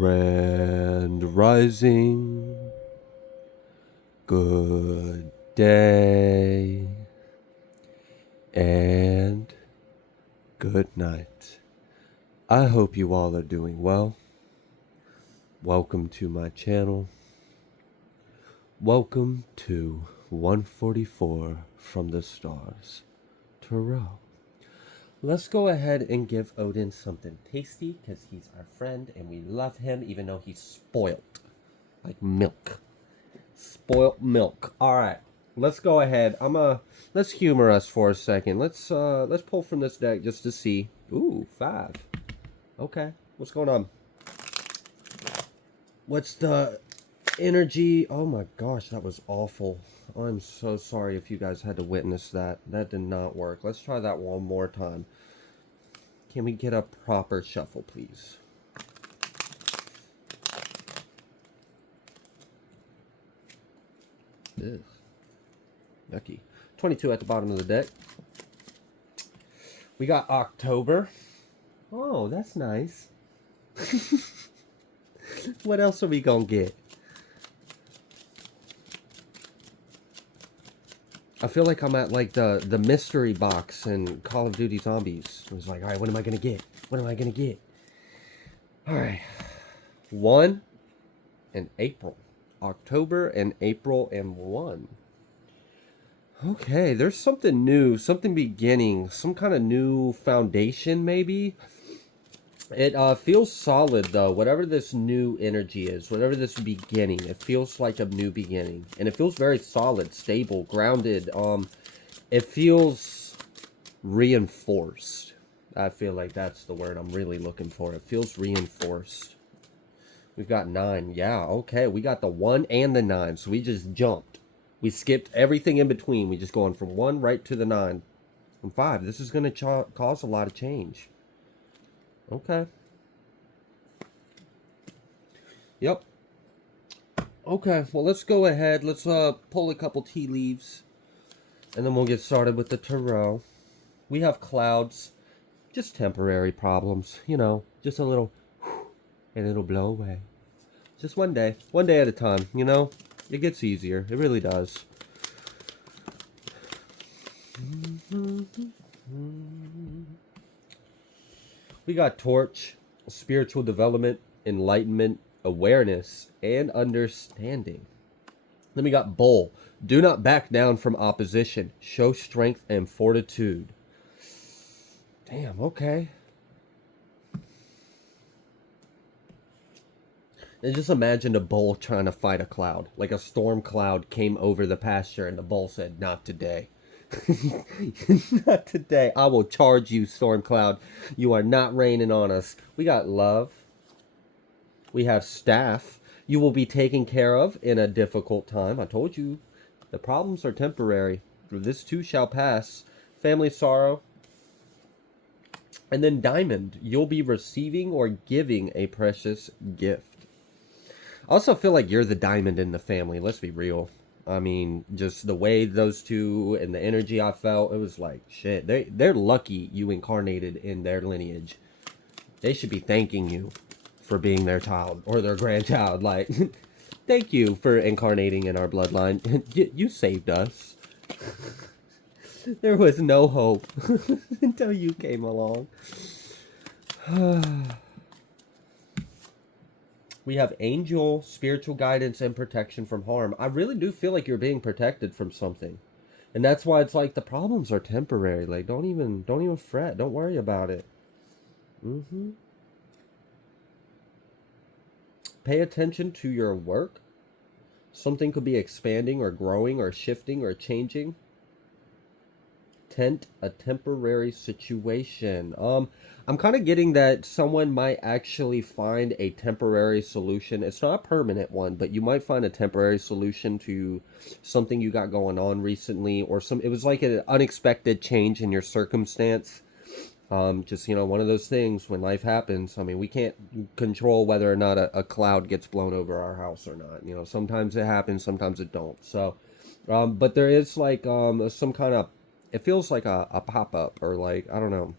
Grand Rising, good day, and good night. I hope you all are doing well. Welcome to my channel. Welcome to 144 from the stars, Tarot. Let's go ahead and give Odin something tasty because he's our friend and we love him even though he's spoiled. Like milk. Spoiled milk. Alright. Let's go ahead. Let's humor us for a second. Let's pull from this deck just to see. Ooh, 5. Okay. What's going on? What's the energy? Oh my gosh, that was awful. I'm so sorry if you guys had to witness that. That did not work. Let's try that one more time. Can we get a proper shuffle, please? Ugh. Yucky. 22 at the bottom of the deck. We got October. Oh, that's nice. What else are we gonna get? I feel like I'm at like the mystery box in Call of Duty Zombies. It was like, all right, what am I gonna get? What am I gonna get? All right, 1 and April, October and April and 1. Okay, there's something new, something beginning, some kind of new foundation maybe. It feels solid though, whatever this new energy is, whatever this beginning, it feels like a new beginning. And it feels very solid, stable, grounded. It feels reinforced. I feel like that's the word I'm really looking for. It feels reinforced. We've got 9. Yeah, okay. We got the 1 and the 9. So we just jumped. We skipped everything in between. We just going from 1 right to the 9. And 5. This is going to cause a lot of change. Okay. Yep. Okay, well, let's go ahead. Let's pull a couple tea leaves. And then we'll get started with the tarot. We have clouds. Just temporary problems. You know, just a little whew, and it'll blow away. Just one day. One day at a time, you know? It gets easier. It really does. We got torch, spiritual development, enlightenment, awareness, and understanding. Then we got bull. Do not back down from opposition. Show strength and fortitude. Damn, okay. And just imagine a bull trying to fight a cloud. Like a storm cloud came over the pasture and the bull said, not today. Not today. I will charge you, storm cloud. You are not raining on us. We got love. We have staff. You will be taken care of in a difficult time. I told you, the problems are temporary. This too shall pass. Family sorrow. And then diamond. You'll be receiving or giving a precious gift. I also feel like you're the diamond in the family. Let's be real. I mean, just the way those two and the energy I felt, it was like, shit. They're lucky you incarnated in their lineage. They should be thanking you for being their child or their grandchild. Like, thank you for incarnating in our bloodline. You saved us. There was no hope until you came along. We have angel, spiritual guidance, and protection from harm. I really do feel like you're being protected from something. And that's why it's like the problems are temporary. Like, don't even fret. Don't worry about it. Pay attention to your work. Something could be expanding or growing or shifting or changing. Tent, a temporary situation. I'm kind of getting that someone might actually find a temporary solution. It's not a permanent one, but you might find a temporary solution to something you got going on recently, or it was like an unexpected change in your circumstance. Just, you know, one of those things when life happens. I mean, we can't control whether or not a cloud gets blown over our house or not. You know, sometimes it happens, sometimes it don't. So, but there is like some kind of, it feels like a pop-up or like, I don't know.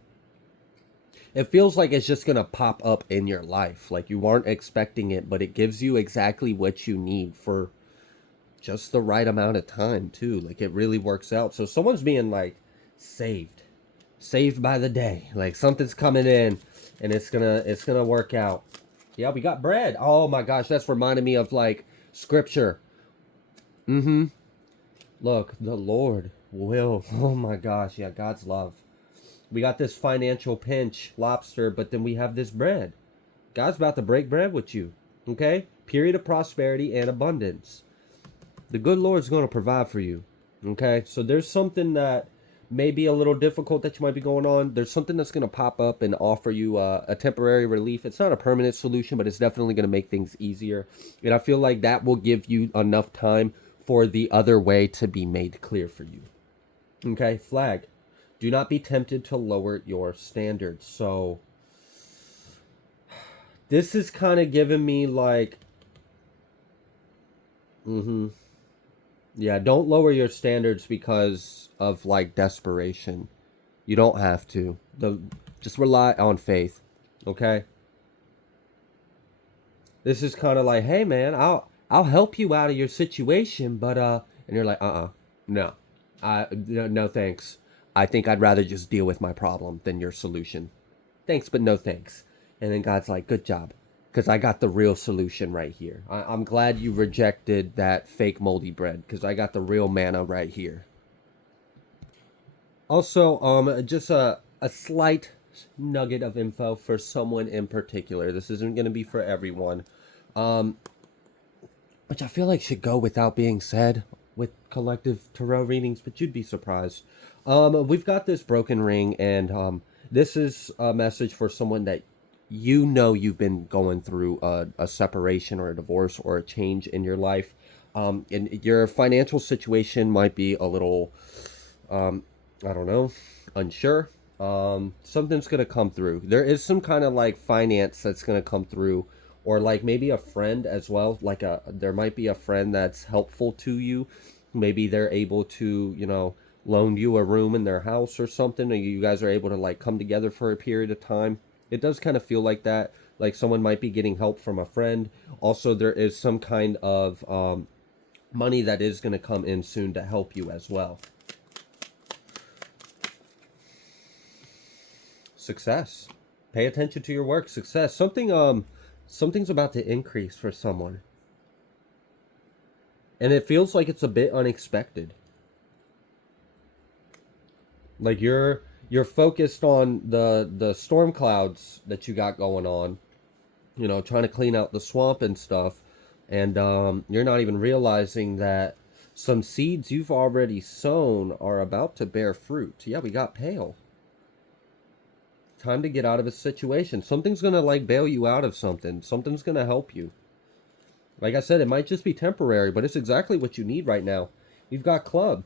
It feels like it's just going to pop up in your life. Like you aren't expecting it, but it gives you exactly what you need for just the right amount of time too. Like it really works out. So someone's being like saved. Saved by the day. Like something's coming in and it's gonna work out. Yeah, we got bread. Oh my gosh, that's reminding me of like scripture. Mm-hmm. Look, the Lord will. Oh my gosh, yeah, God's love. We got this financial pinch, lobster, but then we have this bread. God's about to break bread with you. Okay? Period of prosperity and abundance. The good Lord's going to provide for you. Okay? So there's something that may be a little difficult that you might be going on. There's something that's going to pop up and offer you a temporary relief. It's not a permanent solution, but it's definitely going to make things easier. And I feel like that will give you enough time for the other way to be made clear for you. Okay? Flag. Do not be tempted to lower your standards. So this is kind of giving me like, yeah, don't lower your standards because of like desperation. You don't have to. Just rely on faith. Okay? This is kind of like, hey man, I'll help you out of your situation, but and you're like, no. No thanks. I think I'd rather just deal with my problem than your solution. Thanks, but no thanks. And then God's like, good job. Because I got the real solution right here. I'm glad you rejected that fake moldy bread. Because I got the real manna right here. Also, just a slight nugget of info for someone in particular. This isn't going to be for everyone. Which I feel like should go without being said with collective tarot readings, but you'd be surprised. We've got this broken ring, and this is a message for someone that you know you've been going through a separation or a divorce or a change in your life. And your financial situation might be a little, I don't know, unsure. Something's going to come through. There is some kind of like finance that's going to come through, or like maybe a friend as well. Like there might be a friend that's helpful to you. Maybe they're able to, loan you a room in their house or something, or you guys are able to like come together for a period of time. It does kind of feel like that, like someone might be getting help from a friend. Also, there is some kind of money that is going to come in soon to help you as well. Success. Pay attention to your work. Success. Something's about to increase for someone. And it feels like it's a bit unexpected. Like you're focused on the storm clouds that you got going on, trying to clean out the swamp and stuff, and you're not even realizing that some seeds you've already sown are about to bear fruit. Yeah, we got pale. Time to get out of a situation. Something's gonna like bail you out of something. Something's gonna help you. Like I said, it might just be temporary, but it's exactly what you need right now. You've got club.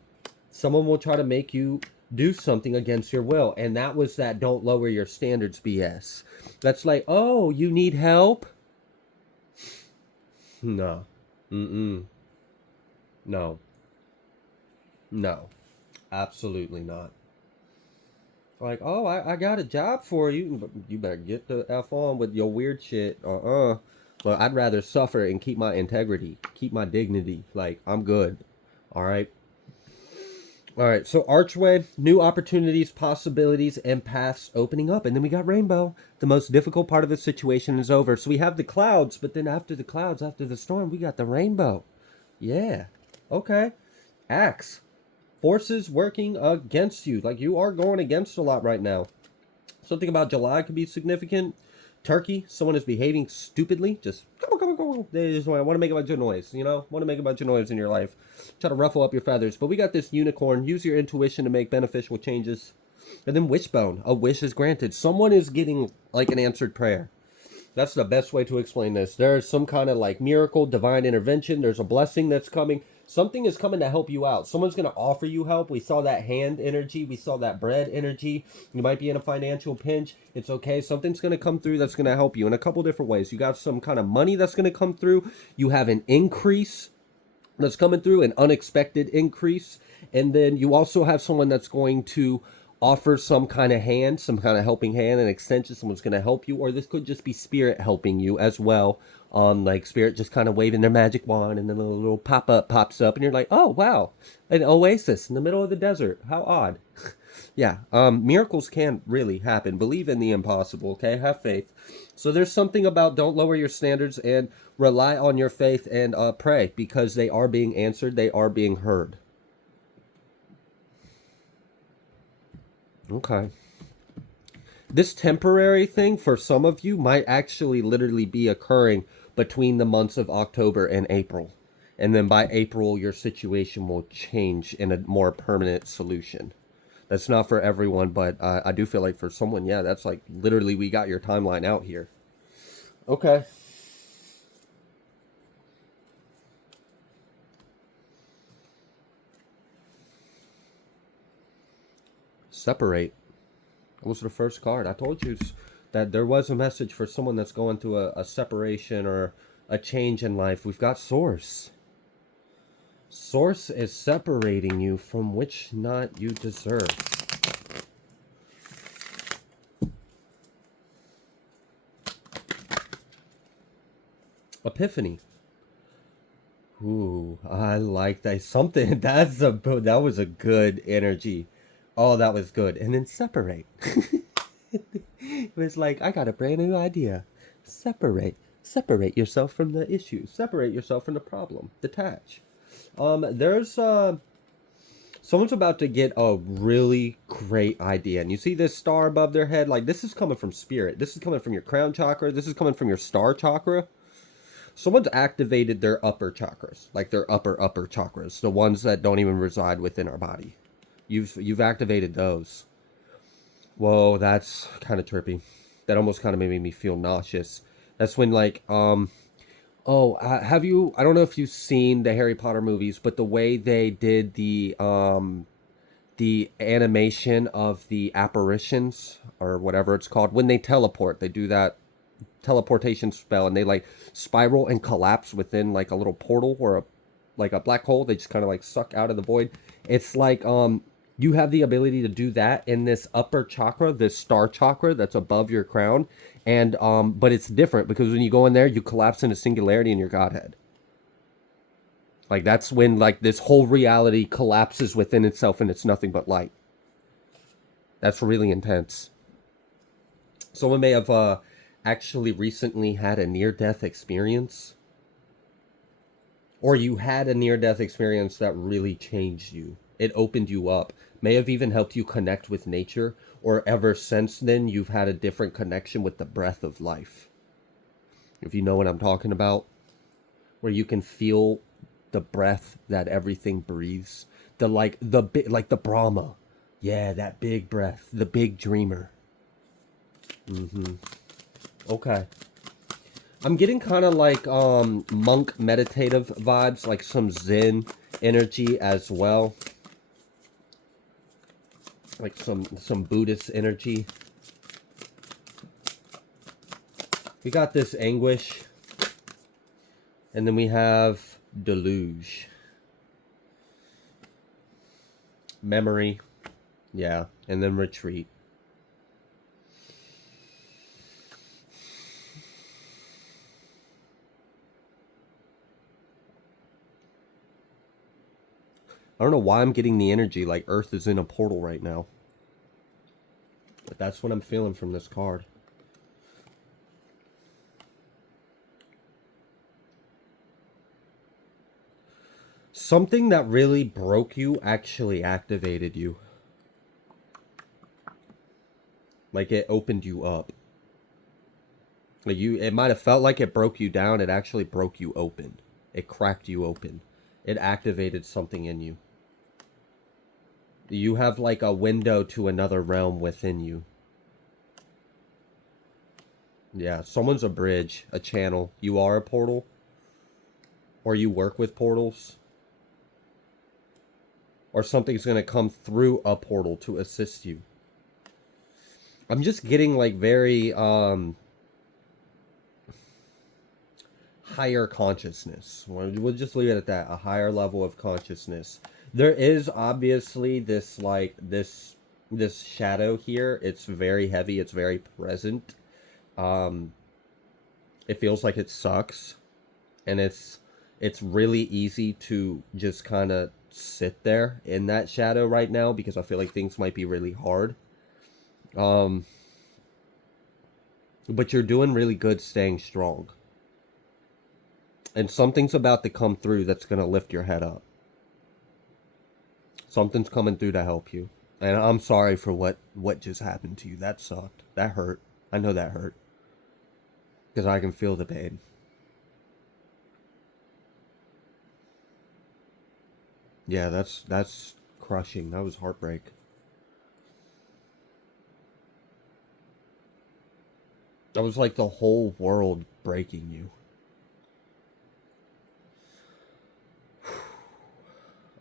Someone will try to make you do something against your will. And that was that don't lower your standards BS. That's like, oh, you need help? No. Mm-mm. No. No. Absolutely not. Like, oh, I got a job for you. But you better get the F on with your weird shit. But I'd rather suffer and keep my integrity. Keep my dignity. Like, I'm good. All right. All right, so archway, new opportunities, possibilities, and paths opening up. And then we got rainbow. The most difficult part of the situation is over. So we have the clouds, but then after the clouds, after the storm, we got the rainbow. Yeah. Okay. Axe. Forces working against you. Like you are going against a lot right now. Something about July could be significant. Turkey, someone is behaving stupidly. Just come on. They just want to make a bunch of noise, want to make a bunch of noise in your life. Try to ruffle up your feathers. But we got this unicorn. Use your intuition to make beneficial changes. And then wishbone. A wish is granted. Someone is getting like an answered prayer. That's the best way to explain this. There's some kind of like miracle, divine intervention. There's a blessing that's coming. Something is coming to help you out. Someone's going to offer you help. We saw that hand energy. We saw that bread energy. You might be in a financial pinch. It's okay. Something's going to come through that's going to help you in a couple different ways. You got some kind of money that's going to come through. You have an increase that's coming through, an unexpected increase. And then you also have someone that's going to offer some kind of hand, some kind of helping hand, an extension. Someone's going to help you, or this could just be spirit helping you as well. Like spirit just kind of waving their magic wand, and then a little pop up pops up, and you're like, oh wow, an oasis in the middle of the desert. How odd. Yeah, miracles can really happen. Believe in the impossible, okay? Have faith. So there's something about don't lower your standards and rely on your faith and pray, because they are being answered, they are being heard. Okay. This temporary thing for some of you might actually literally be occurring between the months of October and April. And then by April, your situation will change in a more permanent solution. That's not for everyone, but I do feel like for someone, yeah, that's like literally we got your timeline out here. Okay. Separate. That was the first card. I told you that there was a message for someone that's going through a separation or a change in life. We've got Source. Source is separating you from which not you deserve. Epiphany. Ooh, I like that. Something that was a good energy. Oh, that was good. And then separate. It was like, I got a brand new idea. Separate. Separate yourself from the issue. Separate yourself from the problem. Detach. There's someone's about to get a really great idea. And you see this star above their head? Like, this is coming from spirit. This is coming from your crown chakra. This is coming from your star chakra. Someone's activated their upper chakras, like their upper chakras, the ones that don't even reside within our body. You've activated those. Whoa, that's kind of trippy. That almost kind of made me feel nauseous. That's when like have you? I don't know if you've seen the Harry Potter movies, but the way they did the animation of the apparitions or whatever it's called when they teleport, they do that teleportation spell and they like spiral and collapse within like a little portal or like a black hole. They just kind of like suck out of the void. It's like you have the ability to do that in this upper chakra, this star chakra that's above your crown, and but it's different because when you go in there you collapse into singularity in your godhead. Like that's when like this whole reality collapses within itself and it's nothing but light. That's really intense. Someone may have actually recently had a near-death experience, or you had a near-death experience that really changed you. It opened you up, may have even helped you connect with nature, or ever since then you've had a different connection with the breath of life. If you know what I'm talking about, where you can feel the breath that everything breathes, the Brahma, yeah, that big breath, the big dreamer. Okay. I'm getting kind of like monk meditative vibes, like some Zen energy as well. Like some Buddhist energy. We got this anguish. And then we have deluge. Memory. Yeah. And then retreat. I don't know why I'm getting the energy like Earth is in a portal right now. But that's what I'm feeling from this card. Something that really broke you actually activated you. Like it opened you up. Like it might have felt like it broke you down. It actually broke you open. It cracked you open. It activated something in you. You have like a window to another realm within you. Yeah, someone's a bridge, a channel. You are a portal. Or you work with portals. Or something's going to come through a portal to assist you. I'm just getting like very higher consciousness. We'll just leave it at that. A higher level of consciousness. There is obviously this this shadow here, it's very heavy, it's very present. It feels like it sucks, and it's really easy to just kind of sit there in that shadow right now because I feel like things might be really hard. Um, but you're doing really good staying strong. And something's about to come through that's going to lift your head up. Something's coming through to help you. And I'm sorry for what just happened to you. That sucked. That hurt. I know that hurt. Because I can feel the pain. Yeah, that's crushing. That was heartbreak. That was like the whole world breaking you.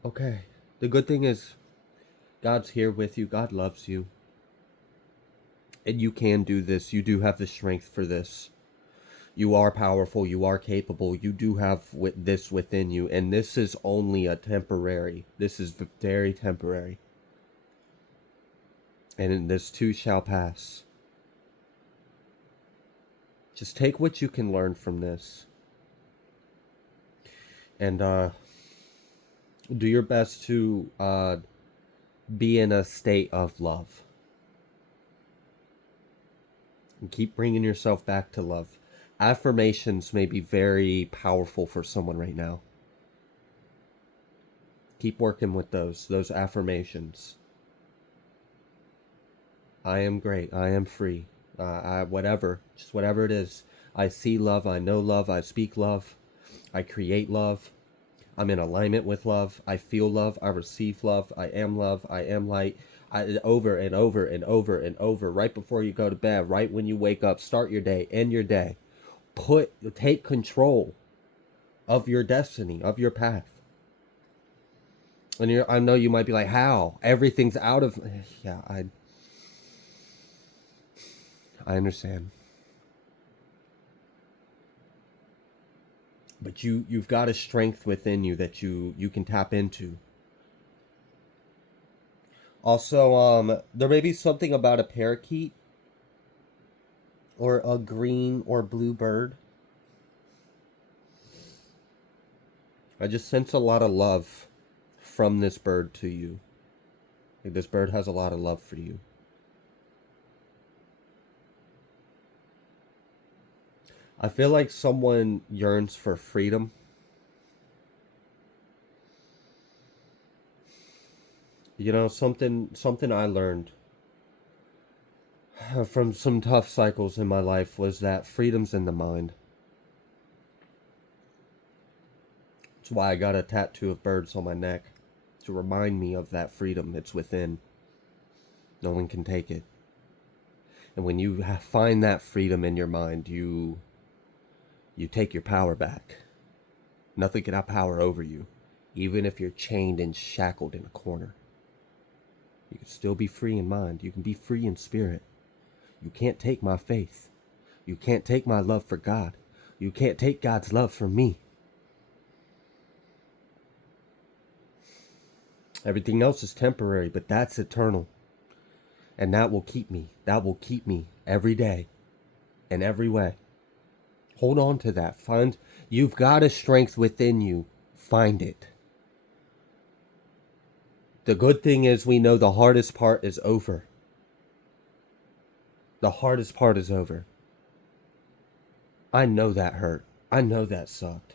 Okay. The good thing is God's here with you. God loves you. And you can do this. You do have the strength for this. You are powerful. You are capable. You do have this within you. And this is only a temporary. This is very temporary. And this too shall pass. Just take what you can learn from this. And do your best to be in a state of love. And keep bringing yourself back to love. Affirmations may be very powerful for someone right now. Keep working with those affirmations. I am great. I am free. Whatever, just whatever it is. I see love. I know love. I speak love. I create love. I'm in alignment with love. I feel love. I receive love. I am love. I am light. Over and over and over and over. Right before you go to bed. Right when you wake up. Start your day. End your day. Take control of your destiny, of your path. And I know you might be like, how? Everything's out of... Yeah, I understand. But you've got a strength within you that you can tap into. Also, there may be something about a parakeet or a green or blue bird. I just sense a lot of love from this bird to you. Like this bird has a lot of love for you. I feel like someone yearns for freedom. You know, something I learned from some tough cycles in my life was that freedom's in the mind. That's why I got a tattoo of birds on my neck, to remind me of that freedom. It's within. No one can take it. And when you find that freedom in your mind, you take your power back. Nothing can have power over you, even if you're chained and shackled in a corner. You can still be free in mind. You can be free in spirit. You can't take my faith. You can't take my love for God. You can't take God's love from me. Everything else is temporary, but that's eternal. And that will keep me. That will keep me every day, in every way. Hold on to that. You've got a strength within you. Find it. The good thing is we know the hardest part is over. The hardest part is over. I know that hurt. I know that sucked.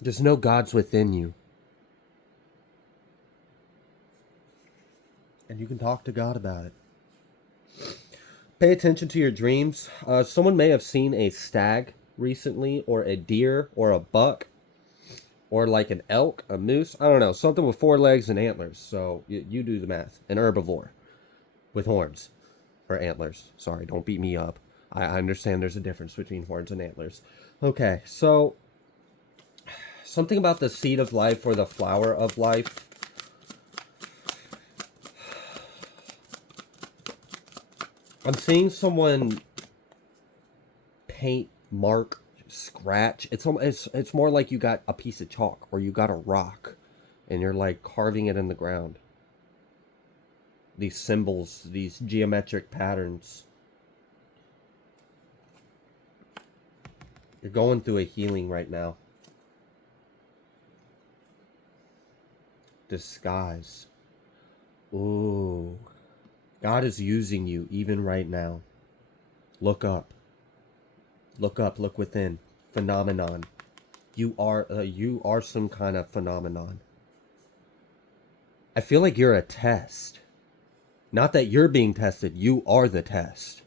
Just know God's within you. And you can talk to God about it. Pay attention to your dreams. Someone may have seen a stag recently, or a deer, or a buck, or like an elk, a moose. I don't know. Something with 4 legs and antlers. So you do the math. An herbivore with horns. Or antlers. Sorry, don't beat me up. I understand there's a difference between horns and antlers. Okay, so something about the seed of life or the flower of life. I'm seeing someone paint, mark, scratch. It's more like you got a piece of chalk or you got a rock and you're like carving it in the ground. These symbols, these geometric patterns. You're going through a healing right now. Disguise. Ooh. God is using you even right now. Look up. Look up, look within. Phenomenon. You are some kind of phenomenon. I feel like you're a test. Not that you're being tested, you are the test.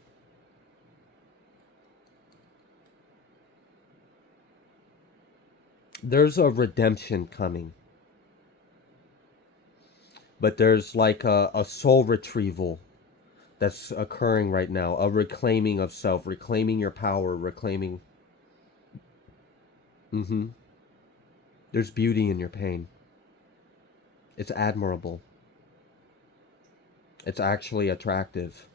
There's a redemption coming. But there's like a soul retrieval that's occurring right now. A reclaiming of self, reclaiming your power, reclaiming... There's beauty in your pain. It's admirable. It's actually attractive.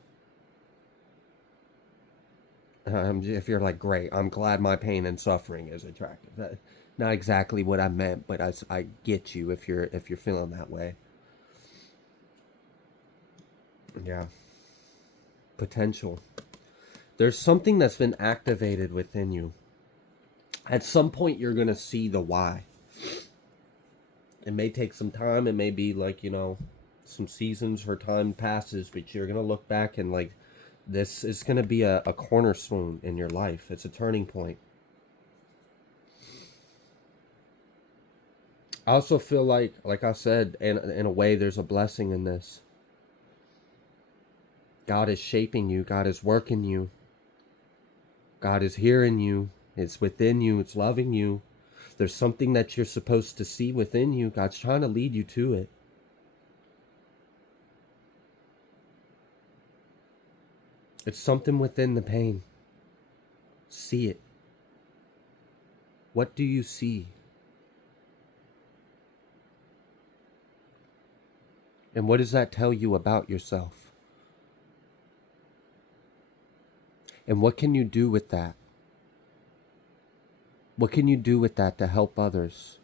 If you're like, great, I'm glad my pain and suffering is attractive. That, not exactly what I meant, but I get you if you're feeling that way. Yeah. Potential. There's something that's been activated within you. At some point, you're going to see the why. It may take some time. It may be like, some seasons or time passes, but you're going to look back and like, this is going to be a cornerstone in your life. It's a turning point. I also feel like I said, in a way, there's a blessing in this. God is shaping you. God is working you. God is hearing you. It's within you. It's loving you. There's something that you're supposed to see within you. God's trying to lead you to it. It's something within the pain. See it. What do you see? And what does that tell you about yourself? And what can you do with that? What can you do with that to help others?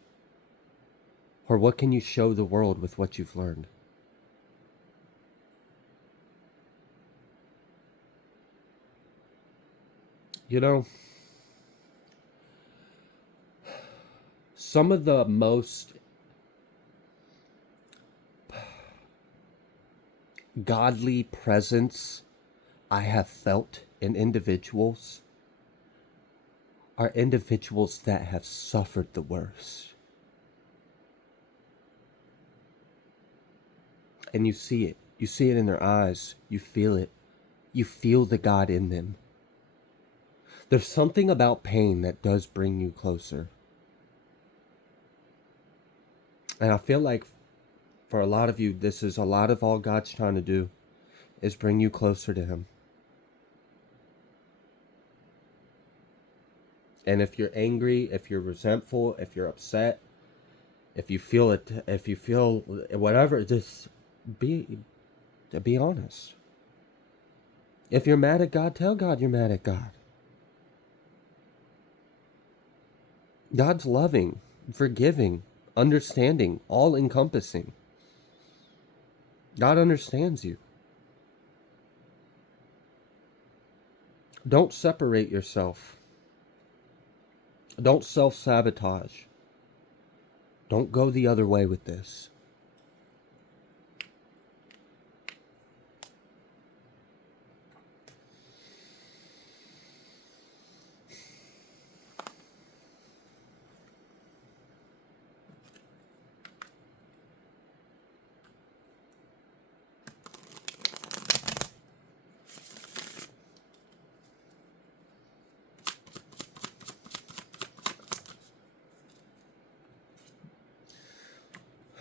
Or what can you show the world with what you've learned? Some of the most godly presence I have felt in individuals are individuals that have suffered the worst. And you see it. You see it in their eyes. You feel it. You feel the God in them. There's something about pain that does bring you closer. And I feel like for a lot of you, this is a lot of all God's trying to do, is bring you closer to Him. And if you're angry, if you're resentful, if you're upset, if you feel it, if you feel whatever, just be honest. If you're mad at God, tell God you're mad at God. God's loving, forgiving, understanding, all-encompassing. God understands you. Don't separate yourself. Don't self-sabotage. Don't go the other way with this.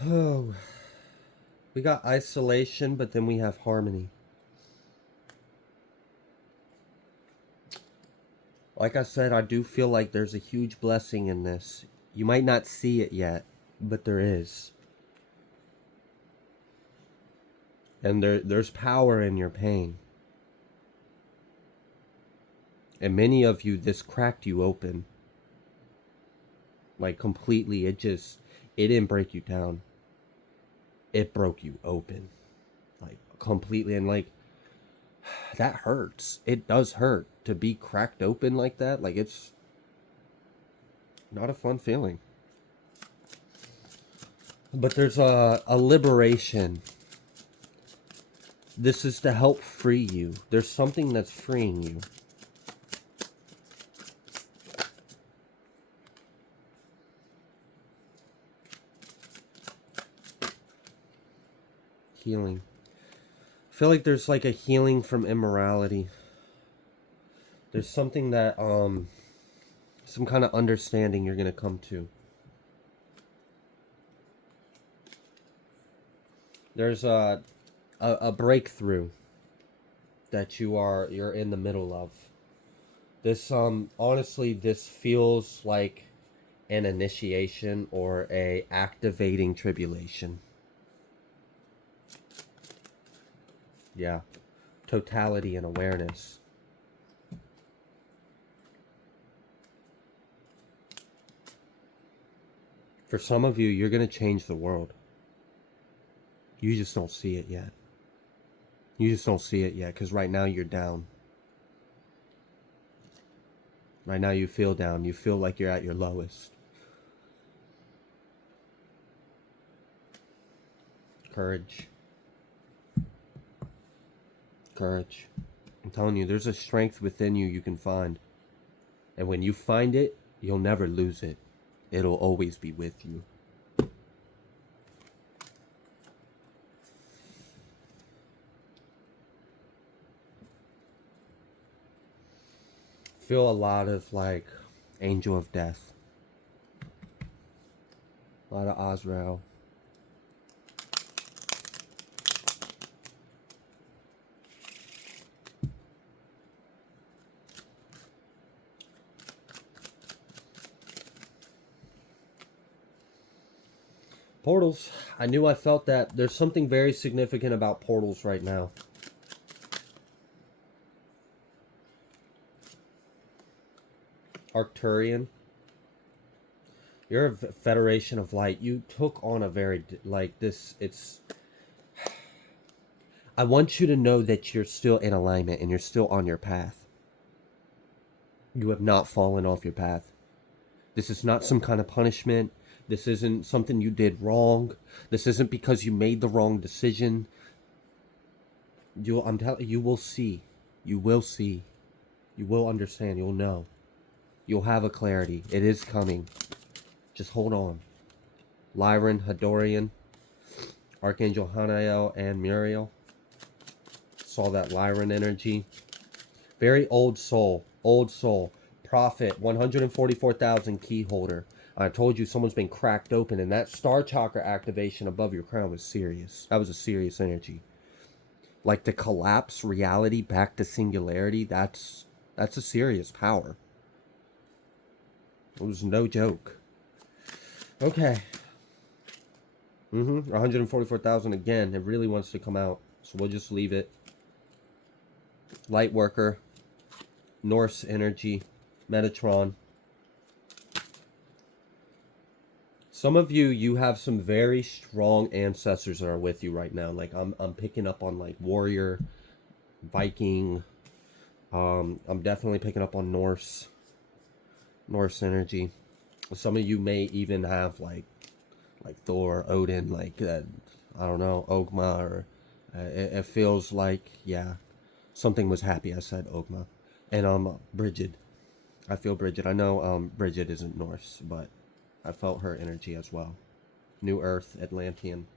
Oh, we got isolation, but then we have harmony. Like I said, I do feel like there's a huge blessing in this. You might not see it yet, but there is. And there's power in your pain. And many of you, this cracked you open. Like completely, it didn't break you down. it broke you open, like completely. And like, that hurts. It does hurt to be cracked open like that. Like, it's not a fun feeling. But there's a liberation. This is to help free you. There's something that's freeing you. Healing. I feel like there's like a healing from immorality. There's something that, some kind of understanding you're going to come to. There's a breakthrough that you're in the middle of. This, honestly, this feels like an initiation or a activating tribulation. Yeah. Totality and awareness. For some of you, you're going to change the world. You just don't see it yet. You just don't see it yet, because right now you're down. Right now you feel down. You feel like you're at your lowest. Courage. Courage. I'm telling you, there's a strength within you you can find. And when you find it, you'll never lose it. It'll always be with you. Feel a lot of like angel of death. A lot of Azrael. Portals. I knew I felt that. There's something very significant about portals right now. Arcturian. You're a federation of light. You took on a very, like, this, it's... I want you to know that you're still in alignment and you're still on your path. You have not fallen off your path. This is not some kind of punishment. This isn't something you did wrong. This isn't because you made the wrong decision. I'm telling you, will see. You will see. You will understand. You'll know. You'll have a clarity. It is coming. Just hold on. Lyran, Hadorian, Archangel Hanael, and Muriel. Saw that Lyran energy. Very old soul. Old soul. Prophet, 144,000 key holder. I told you someone's been cracked open, and that star chakra activation above your crown was serious. That was a serious energy. Like to collapse reality back to singularity, that's a serious power. It was no joke. Okay. 144,000 again. It really wants to come out, so we'll just leave it. Lightworker, Norse energy, Metatron. Some of you have some very strong ancestors that are with you right now. Like I'm picking up on like warrior, Viking. I'm definitely picking up on Norse energy. Some of you may even have like Thor, Odin, like I don't know, Ogma, or it feels like, yeah, something was happy. I said Ogma, and Bridget. I feel Bridget. I know Bridget isn't Norse, but I felt her energy as well. New Earth, Atlantean.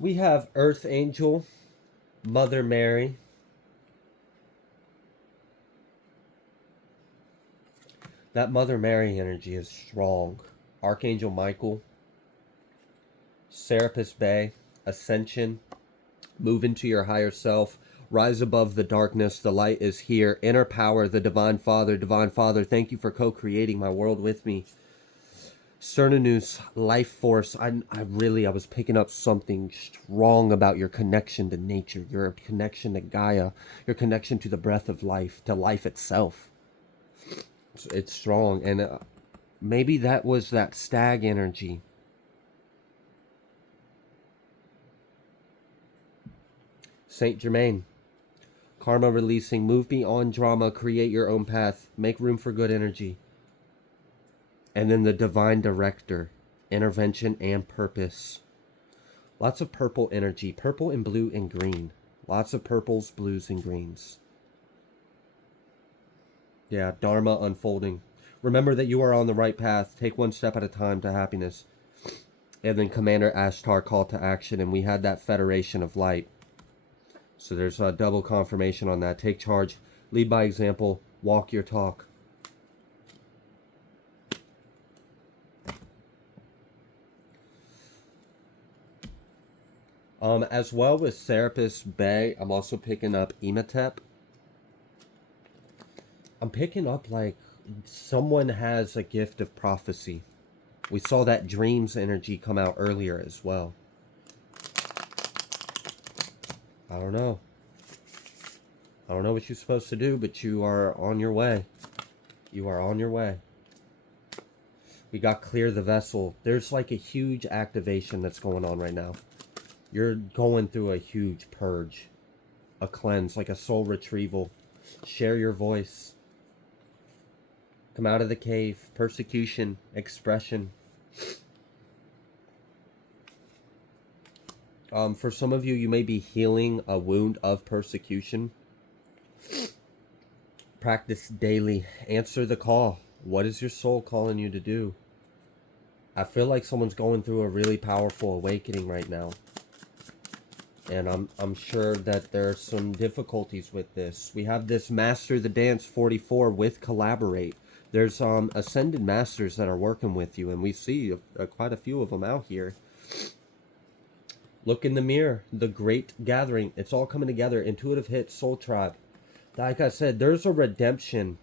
We have Earth Angel, Mother Mary. That Mother Mary energy is strong. Archangel Michael, Serapis Bay, Ascension, move into your higher self, Rise above the darkness. The light is here. Inner power, the Divine Father. Divine Father, thank you for co-creating my world with me. Cernunnos, life force. I was picking up something strong about your connection to nature, your connection to Gaia, your connection to the breath of life, to life itself. It's strong, and maybe that was that stag energy. Saint Germain, karma releasing, move beyond drama, create your own path, make room for good energy. And then the divine director, intervention and purpose. Lots of purple energy, purple and blue and green. Lots of purples, blues, and greens. Yeah, Dharma unfolding. Remember that you are on the right path. Take one step at a time to happiness. And then Commander Ashtar, call to action. And we had that Federation of Light. So there's a double confirmation on that. Take charge. Lead by example. Walk your talk. As well with Serapis Bay, I'm also picking up Emetep. I'm picking up like someone has a gift of prophecy. We saw that dreams energy come out earlier as well. I don't know. I don't know what you're supposed to do, but you are on your way. You are on your way. We got clear the vessel. There's like a huge activation that's going on right now. You're going through a huge purge. A cleanse, like a soul retrieval. Share your voice. Come out of the cave. Persecution. Expression. For some of you, you may be healing a wound of persecution. Practice daily. Answer the call. What is your soul calling you to do? I feel like someone's going through a really powerful awakening right now. And I'm sure that there are some difficulties with this. We have this Master the Dance 44 with Collaborate. There's ascended masters that are working with you, and we see quite a few of them out here. Look in the mirror. The Great Gathering. It's all coming together. Intuitive hit, Soul Tribe. Like I said, there's a redemption.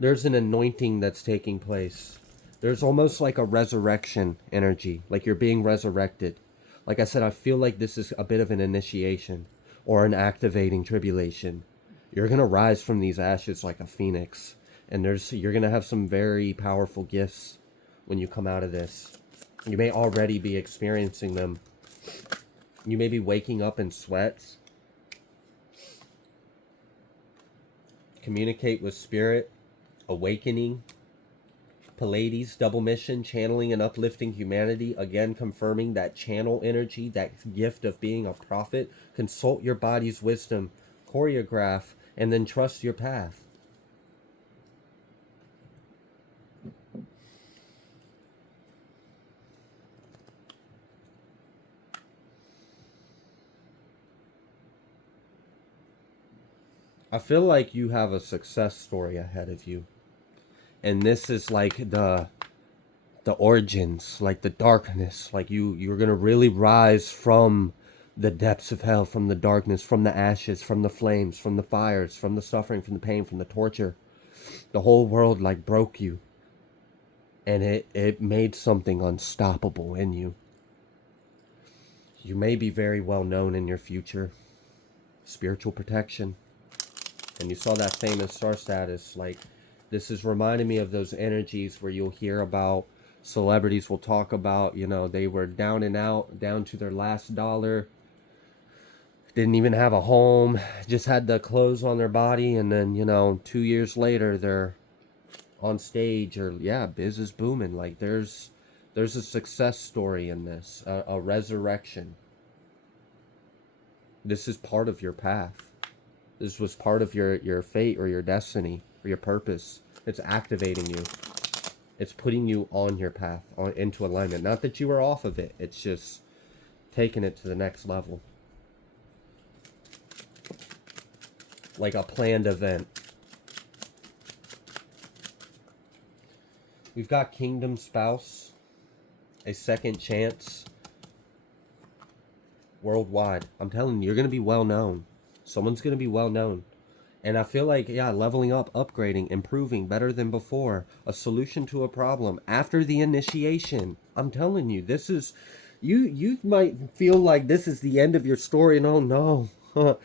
There's an anointing that's taking place. There's almost like a resurrection energy. Like you're being resurrected. Like I said, I feel like this is a bit of an initiation or an activating tribulation. You're going to rise from these ashes like a phoenix. And you're going to have some very powerful gifts when you come out of this. You may already be experiencing them. You may be waking up in sweats. Communicate with spirit. Awakening. Pleiades, double mission, channeling and uplifting humanity. Again, confirming that channel energy, that gift of being a prophet. Consult your body's wisdom, choreograph, and then trust your path. I feel like you have a success story ahead of you. And this is like the origins, like the darkness. Like you're going to really rise from the depths of hell, from the darkness, from the ashes, from the flames, from the fires, from the suffering, from the pain, from the torture. The whole world like broke you. And it made something unstoppable in you. You may be very well known in your future. Spiritual protection. And you saw that famous star status. Like, this is reminding me of those energies where you'll hear about celebrities will talk about, you know, they were down and out, down to their last dollar. Didn't even have a home. Just had the clothes on their body. And then, you know, 2 years later, they're on stage. Or, yeah, biz is booming. Like, there's a success story in this. A resurrection. This is part of your path. This was part of your fate or your destiny or your purpose. It's activating you. It's putting you on your path, into alignment. Not that you were off of it. It's just taking it to the next level. Like a planned event. We've got Kingdom Spouse. A second chance. Worldwide. I'm telling you, you're going to be well known. Someone's going to be well known. And I feel like, yeah, leveling up, upgrading, improving, better than before, a solution to a problem after the initiation. I'm telling you, this is, you might feel like this is the end of your story, and oh no,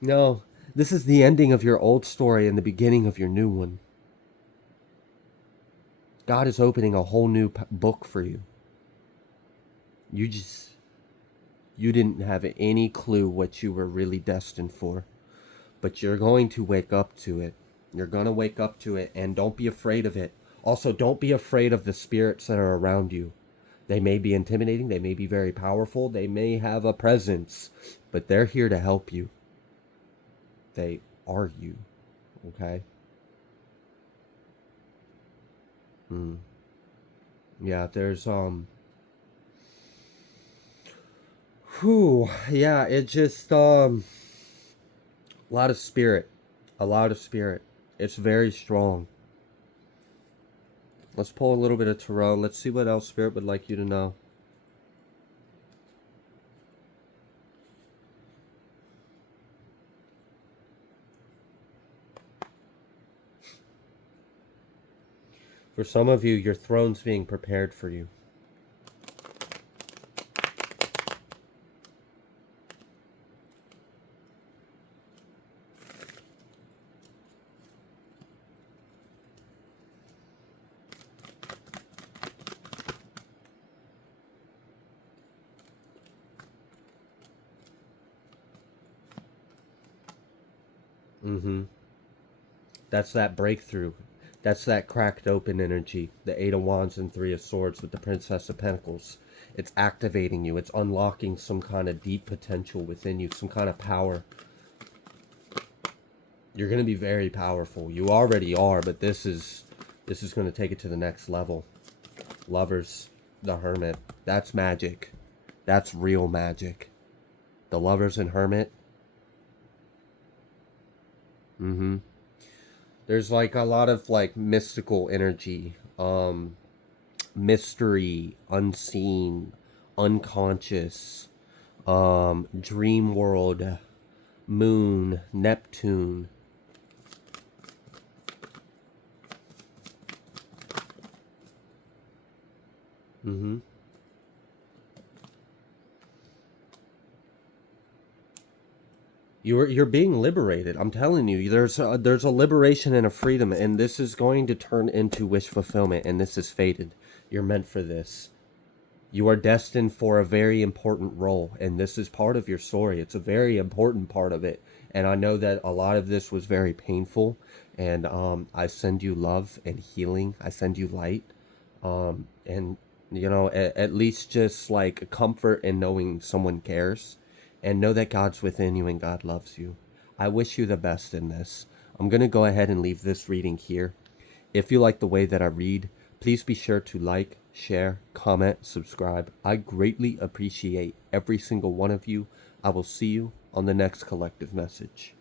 no, this is the ending of your old story and the beginning of your new one. God is opening a whole new book for you. You didn't have any clue what you were really destined for. But you're going to wake up to it. You're going to wake up to it, and don't be afraid of it. Also, don't be afraid of the spirits that are around you. They may be intimidating. They may be very powerful. They may have a presence, but they're here to help you. They are you. Okay? Yeah, there's, yeah, it just, a lot of spirit. A lot of spirit. It's very strong. Let's pull a little bit of tarot. Let's see what else Spirit would like you to know. For some of you, your throne's being prepared for you. That's that breakthrough. That's that cracked open energy. The Eight of Wands and Three of Swords with the Princess of Pentacles. It's activating you. It's unlocking some kind of deep potential within you. Some kind of power. You're going to be very powerful. You already are, but this is going to take it to the next level. Lovers, the Hermit. That's magic. That's real magic. The Lovers and Hermit. There's like a lot of like mystical energy, mystery, unseen, unconscious, dream world, moon, Neptune. You're being liberated. I'm telling you, there's a liberation and a freedom, and this is going to turn into wish fulfillment, and this is fated. You're meant for this. You are destined for a very important role, and this is part of your story. It's a very important part of it, and I know that a lot of this was very painful, and I send you love and healing. I send you light, and you know, at least just like comfort in knowing someone cares. And know that God's within you and God loves you. I wish you the best in this. I'm going to go ahead and leave this reading here. If you like the way that I read, please be sure to like, share, comment, subscribe. I greatly appreciate every single one of you. I will see you on the next collective message.